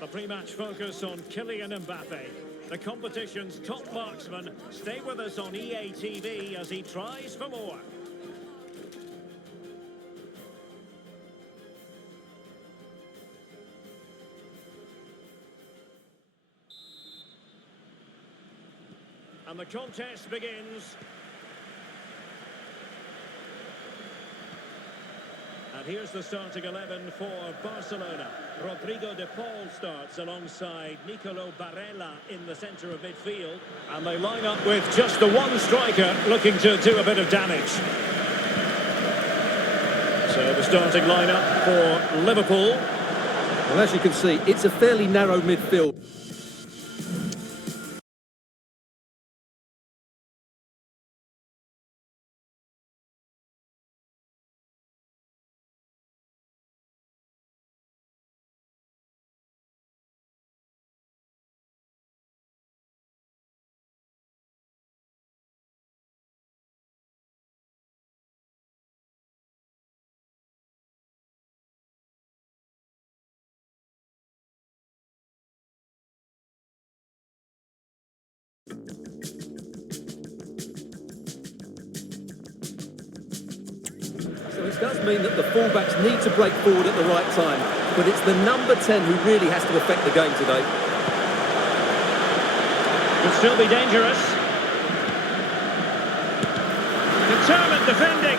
The pre-match focus on Kylian Mbappe, the competition's top marksman. Stay with us on EA TV as he tries for more. And the contest begins. And here's the starting 11 for Barcelona. Rodrigo de Paul starts alongside Nicolo Barella in the centre of midfield. And they line up with just the one striker looking to do a bit of damage. So the starting lineup for Liverpool. Well, as you can see, it's a fairly narrow midfield. So it does mean that the fullbacks need to break forward at the right time, but it's the number 10 who really has to affect the game today. Could still be dangerous. Determined defending.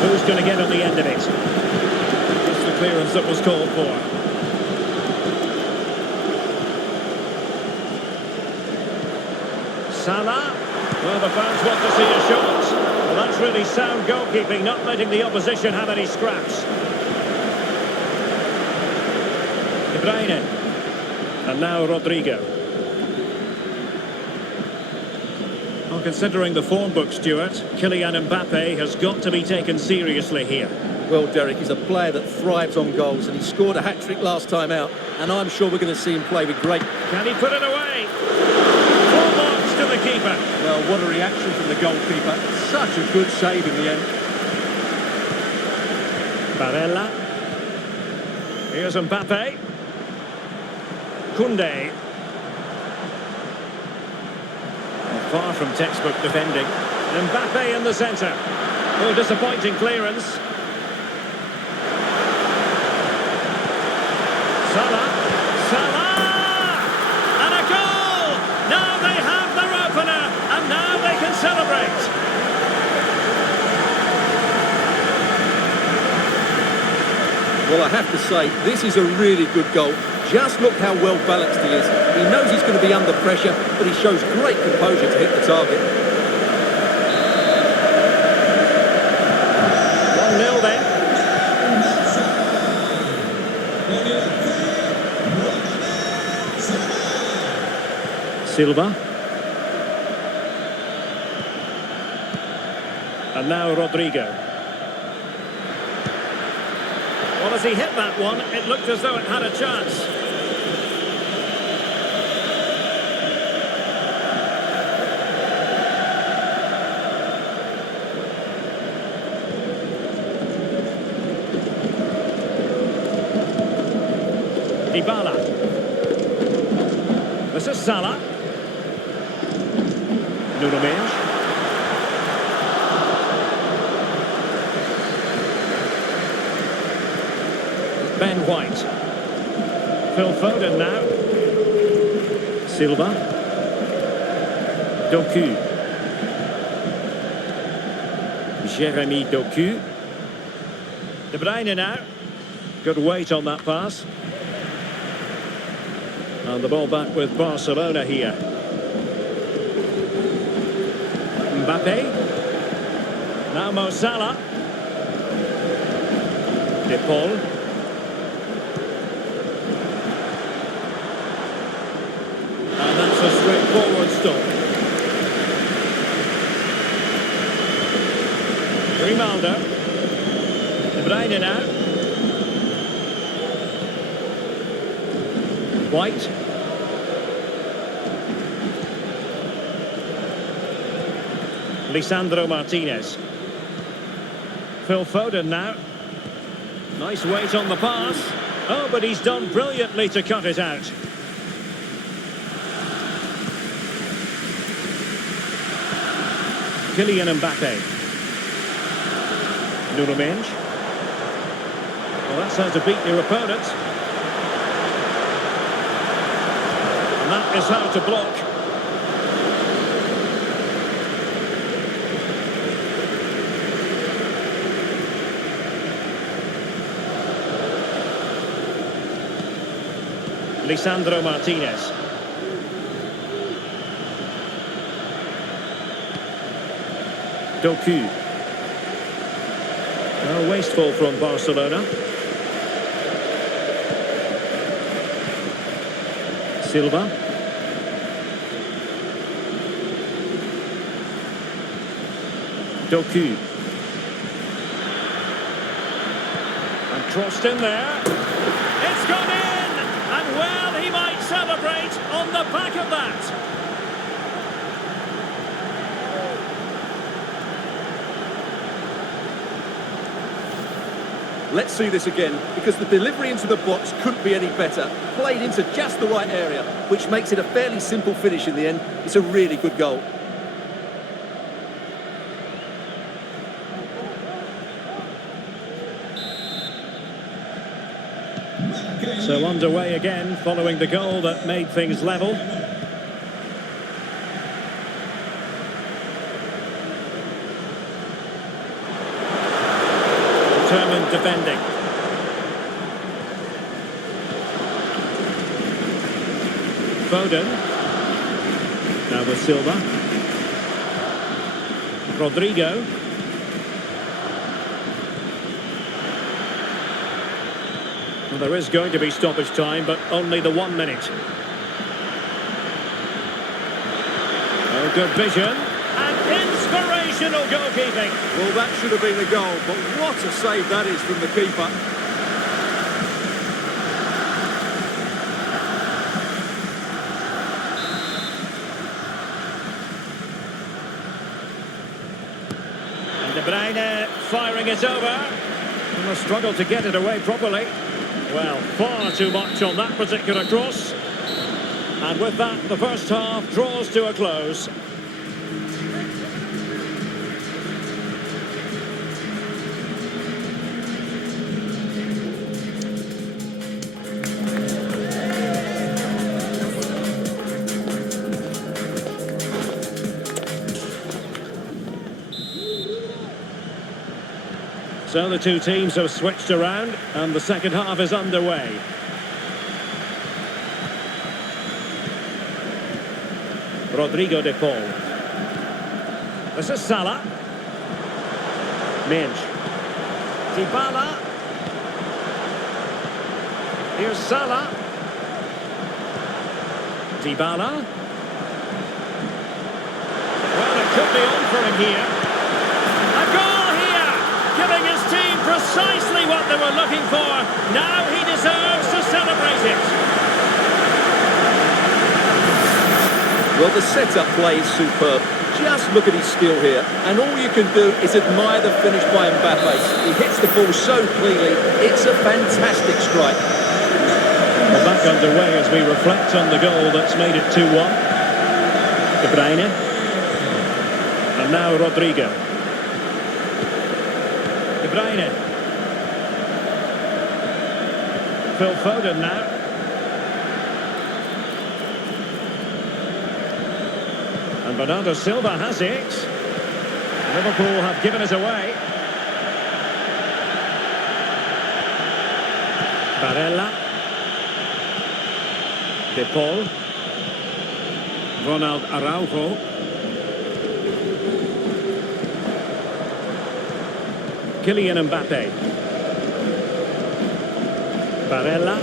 Who's going to get on the end of it? Just the clearance that was called for. Salah. Well, the fans want to see a shot. Well, that's really sound goalkeeping, not letting the opposition have any scraps. De Bruyne. And now Rodrigo. Well, considering the form book, Stuart, Kylian Mbappe has got to be taken seriously here. Well, Derek, he's a player that thrives on goals, and he scored a hat-trick last time out, and I'm sure we're going to see him play with great... Can he put it away? Full marks to the keeper. Well, what a reaction from the goalkeeper. Such a good save in the end. Barella. Here's Mbappe. Koundé. Far from textbook defending. Mbappe in the centre. Oh, disappointing clearance. Salah. And a goal! Now they have their opener, and now they can celebrate. Well, I have to say, this is a really good goal. Just look how well balanced he is. He knows he's going to be under pressure, but he shows great composure to hit the target. 1-0 then. Silva. And now Rodrigo. Well, as he hit that one, it looked as though it had a chance. Dybala. This is Salah. Nuno Mendes. Ben White. Phil Foden now. Silva. Doku. Jeremy Doku. De Bruyne now. Good weight on that pass. And the ball back with Barcelona here. Mbappe. Now Mo Salah. De Paul. And that's a straightforward stop. Grimaldo. De Bruyne now. White. Lisandro Martinez. Phil Foden now. Nice weight on the pass. Oh, but he's done brilliantly to cut it out. Kylian Mbappe. Nuno Mendes. Well, that's how to beat your opponent. And that is how to block. Lisandro Martinez. Doku. Well, wasteful from Barcelona. Silva. Doku. And crossed in there. It's gone in! And well, he might celebrate on the back of that. Let's see this again, because the delivery into the box couldn't be any better. Played into just the right area, which makes it a fairly simple finish in the end. It's a really good goal. So underway again, following the goal that made things level. Determined defending. Foden. Now with Silva. Rodrigo. Well, there is going to be stoppage time, but only the 1 minute. Oh, good vision. And inspirational goalkeeping. Well, that should have been a goal, but what a save that is from the keeper. And De Bruyne firing it over. And a struggle to get it away properly. Well, far too much on that particular cross. And with that, the first half draws to a close. So the two teams have switched around and the second half is underway. Rodrigo de Paul. This is Salah. Mendes. Dybala. Here's Salah. Dybala. Well, it could be on for him here. A goal here, giving his team precisely what they were looking for. Now he deserves to celebrate it. Well, the setup play is superb. Just look at his skill here. And all you can do is admire the finish by Mbappe. He hits the ball so cleanly. It's a fantastic strike. We're back underway as we reflect on the goal that's made it 2-1. De Bruyne. And now Rodrigo. De Bruyne. Phil Foden now. And Bernardo Silva has it. Liverpool have given it away. Barella. De Paul. Ronald Araujo. Kylian Mbappe. Barella.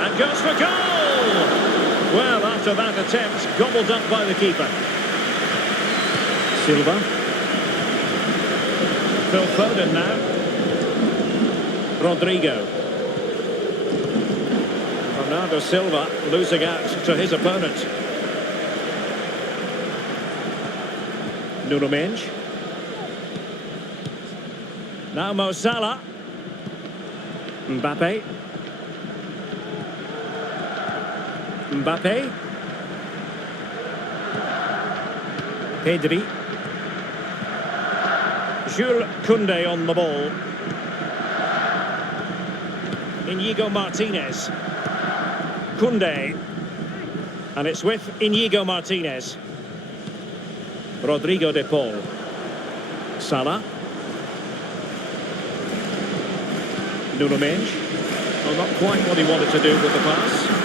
And goes for goal! Well, after that attempt, gobbled up by the keeper. Silva. Phil Foden now. Rodrigo. Bernardo Silva losing out to his opponent. Nuno Mendes. Now Mo Salah. Mbappe. Mbappe. Pedri. Jules Koundé on the ball. Inigo Martinez. Koundé. And it's with Inigo Martinez. Rodrigo de Paul. Salah. Nuno Mendes. Well, not quite what he wanted to do with the pass.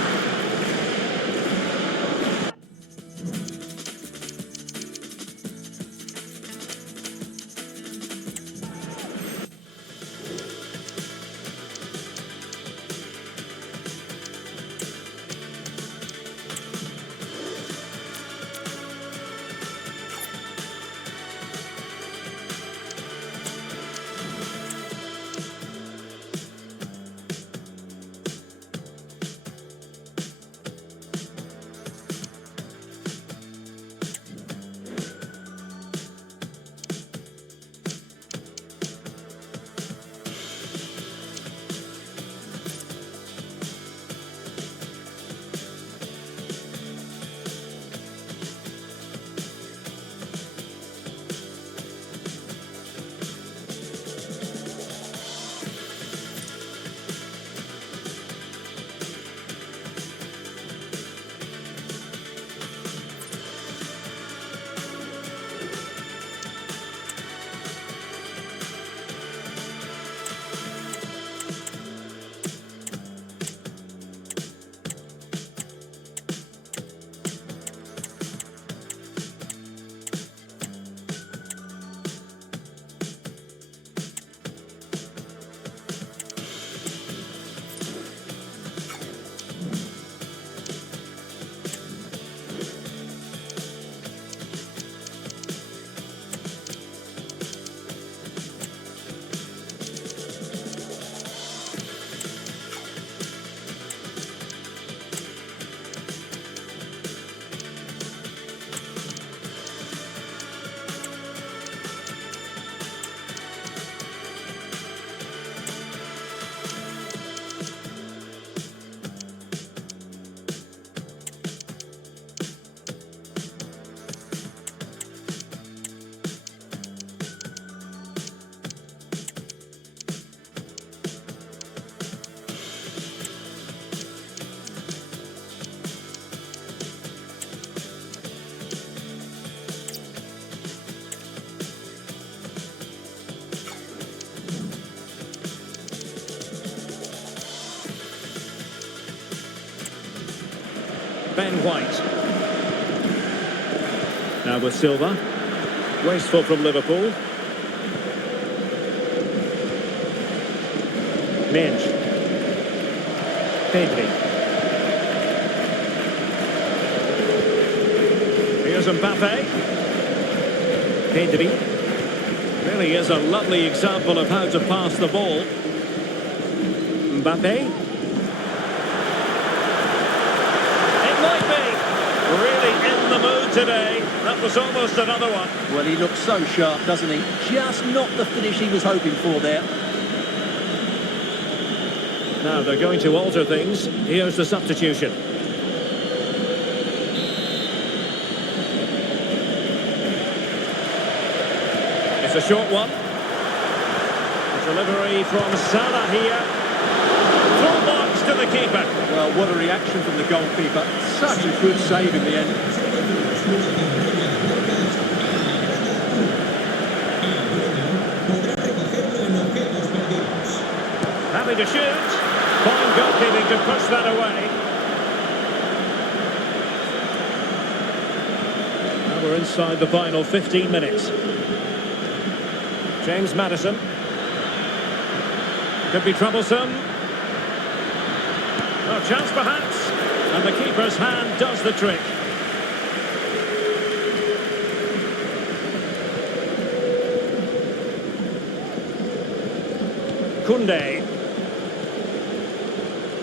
Ben White. Now with Silva. Wasteful from Liverpool. Mendes. Pedri. Here's Mbappe. Pedri. Really is a lovely example of how to pass the ball. Mbappe. Really in the mood today. That was almost another one. Well, he looks so sharp, doesn't he? Just not the finish he was hoping for there. Now they're going to alter things. Here's the substitution. It's a short one. A delivery from Salah here. Full box to the keeper. Well, what a reaction from the goalkeeper. Such a good save in the end. Having to shoot. Fine goalkeeping to push that away. Now we're inside the final 15 minutes. James Maddison. Could be troublesome. Oh, chance perhaps. And the keeper's hand does the trick. Koundé.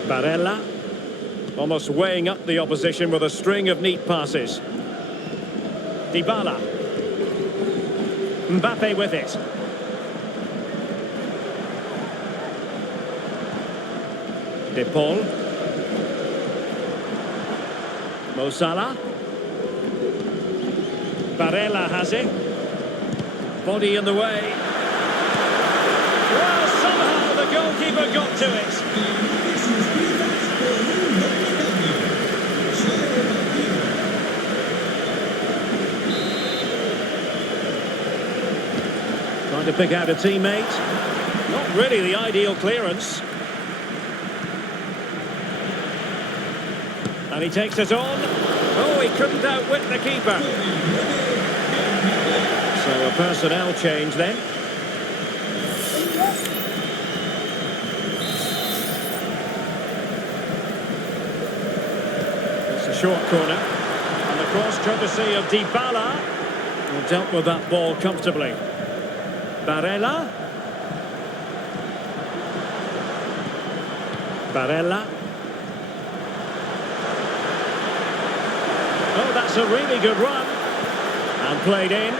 Barella. Almost weighing up the opposition with a string of neat passes. Dybala. Mbappe with it. De Paul. Mo Salah. Barella has it. Body in the way. Well, somehow the goalkeeper got to it. Trying to pick out a teammate. Not really the ideal clearance. And he takes it on. Oh, he couldn't outwit the keeper. So a personnel change then. It's a short corner. And the cross courtesy of Dybala. Who dealt with that ball comfortably. Barella. Barella. Oh, that's a really good run. And played in.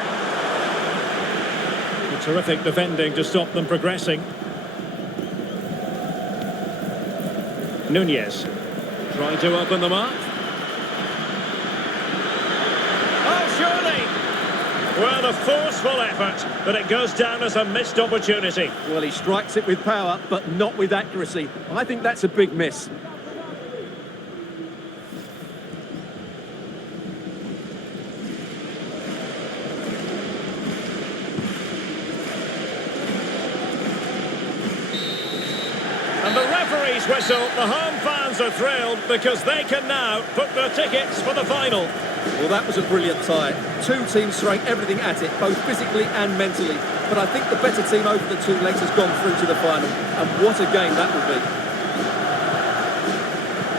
A terrific defending to stop them progressing. Nunez trying to open them up. Oh, surely! Well, a forceful effort, but it goes down as a missed opportunity. Well, he strikes it with power, but not with accuracy. I think that's a big miss. And the referee's whistle, the home fans are thrilled because they can now book their tickets for the final. Well, that was a brilliant tie. Two teams throwing everything at it, both physically and mentally. But I think the better team over the two legs has gone through to the final. And what a game that will be.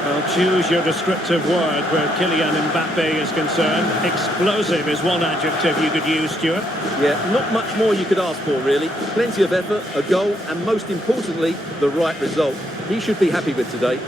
Well, choose your descriptive word where Kylian Mbappe is concerned. Explosive is one adjective you could use, Stuart. Yeah, not much more you could ask for, really. Plenty of effort, a goal, and most importantly, the right result. He should be happy with today.